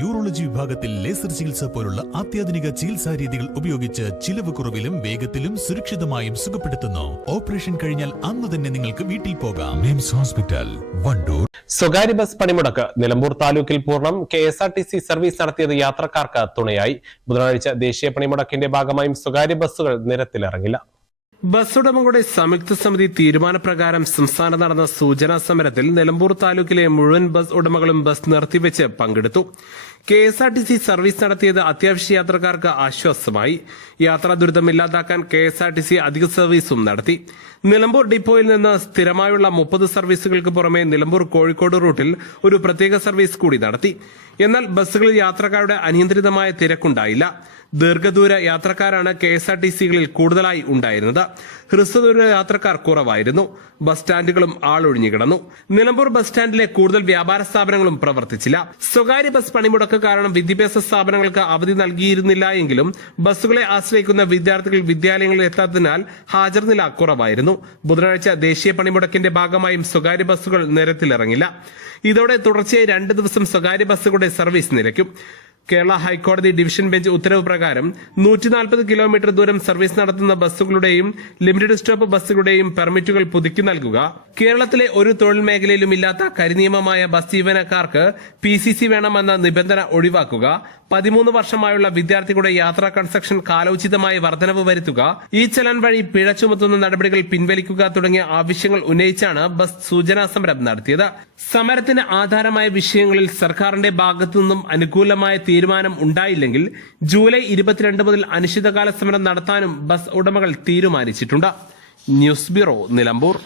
Urology വിഭാഗത്തിൽ laser ചികിത്സ പോലുള്ള അത്യാധുനിക ചികിത്സാ രീതികൾ ഉപയോഗിച്ച് ചിലവ് കുറവിലും വേഗത്തിലും സുരക്ഷിതമായും സുഖപ്പെടുത്തുന്നു. ഓപ്പറേഷൻ കഴിഞ്ഞാൽ അന്ന് തന്നെ നിങ്ങൾക്ക് വീട്ടിൽ പോകാം. മിംസ് ഹോസ്പിറ്റൽ വണ്ടൂർ. സ്വകാര്യ ബസ് പണിമുടക്ക് നിലമ്പൂർ താലൂക്കിൽ പൂർണം K S R T C service നടത്തിയത് യാത്രക്കാർക്ക് തുണയായി. ബുധനാഴ്ച ദേശീയ പണിമുടക്കിന്റെ ഭാഗമായും സ്വകാര്യ ബസ്സുകൾ നിരത്തിലിറങ്ങില്ല. ബസ് ഉടമകളുടെ സംയുക്ത സമിതി തീരുമാനപ്രകാരം സംസ്ഥാനം നടന്ന സൂചനാ സമരത്തിൽ നിലമ്പൂർ താലൂക്കിലെ മുഴുവൻ ബസ് ഉടമകളും ബസ് നിർത്തിവെച്ച് പങ്കെടുത്തു. K S R T C service നടത്തിയത് അത്യാവശ്യ യാത്രക്കാർക്ക് ആശ്വാസമായി. യാത്രാ ദുരിതം ഇല്ലാതാക്കാൻ K S R T C അധിക സർവീസും നടത്തി. നിലമ്പൂർ ഡിപ്പോയിൽ നിന്ന് സ്ഥിരമായുള്ള മുപ്പത് സർവീസുകൾക്ക് പുറമെ നിലമ്പൂർ കോഴിക്കോട് റൂട്ടിൽ ഒരു പ്രത്യേക സർവീസ് കൂടി നടത്തി. എന്നാൽ ബസ്സുകളിൽ യാത്രക്കാരുടെ അനിയന്ത്രിതമായ തിരക്കുണ്ടായില്ല. ദീർഘദൂര യാത്രക്കാരാണ് കെ എസ് ആർ ടി സികളിൽ കൂടുതലായി ഉണ്ടായിരുന്നത്. ഹ്രസ്വദൂര യാത്രക്കാർ കുറവായിരുന്നു. ബസ് സ്റ്റാൻഡുകളും ആളൊഴിഞ്ഞു കിടന്നു. നിലമ്പൂർ ബസ് സ്റ്റാൻഡിലെ കൂടുതൽ വ്യാപാര സ്ഥാപനങ്ങളും പ്രവർത്തിച്ചില്ല. സ്വകാര്യ ബസ് പണിമുടക്ക് കാരണം വിദ്യാഭ്യാസ സ്ഥാപനങ്ങൾക്ക് അവധി നൽകിയിരുന്നില്ല എങ്കിലും ബസ്സുകളെ ആശ്രയിക്കുന്ന വിദ്യാർത്ഥികൾ വിദ്യാലയങ്ങളിൽ എത്താത്തതിനാൽ ഹാജർ നില കുറവായിരുന്നു. ബുധനാഴ്ച ദേശീയ പണിമുടക്കിന്റെ ഭാഗമായും സ്വകാര്യ ബസ്സുകൾ നിരത്തിലിറങ്ങില്ല. ഇതോടെ തുടർച്ചയായി രണ്ട് ദിവസം സ്വകാര്യ ബസ്സുകളുടെ സർവീസ് നിലയ്ക്കും കേരള ഹൈക്കോടതി ഡിവിഷൻ ബെഞ്ച് ഉത്തരവ് പ്രകാരം നൂറ്റി നാൽപ്പത് കിലോമീറ്റർ ദൂരം സർവീസ് നടത്തുന്ന ബസ്സുകളുടെയും ലിമിറ്റഡ് സ്റ്റോപ്പ് ബസ്സുകളുടെയും പെർമിറ്റുകൾ പുതുക്കി നൽകുക. കേരളത്തിലെ ഒരു തൊഴിൽ മേഖലയിലും ഇല്ലാത്ത കരിനിയമമായ ബസ് ജീവനക്കാർക്ക് പി സി സി വേണമെന്ന നിബന്ധന ഒഴിവാക്കുക. പതിമൂന്ന് വർഷമായുള്ള വിദ്യാർത്ഥികളുടെ യാത്രാ കൺസ്ട്രക്ഷൻ കാലോചിതമായി വർധനവ് വരുത്തുക. ഈ ചലൻ വഴി പിഴ ചുമത്തുന്ന നടപടികൾ പിൻവലിക്കുക തുടങ്ങിയ ആവശ്യങ്ങൾ ഉന്നയിച്ചാണ് ബസ് സൂചനാ സമരം നടത്തിയത്. സമരത്തിന് ആധാരമായ വിഷയങ്ങളിൽ സർക്കാരിന്റെ ഭാഗത്തു നിന്നും അനുകൂലമായ തീരുമാനം ഉണ്ടായില്ലെങ്കിൽ ജൂലൈ ഇരുപത്തിരണ്ട് മുതൽ അനിശ്ചിതകാല സമരം നടത്താനും ബസ് ഉടമകൾ തീരുമാനിച്ചിട്ടുണ്ട്. News bureau Nilambur.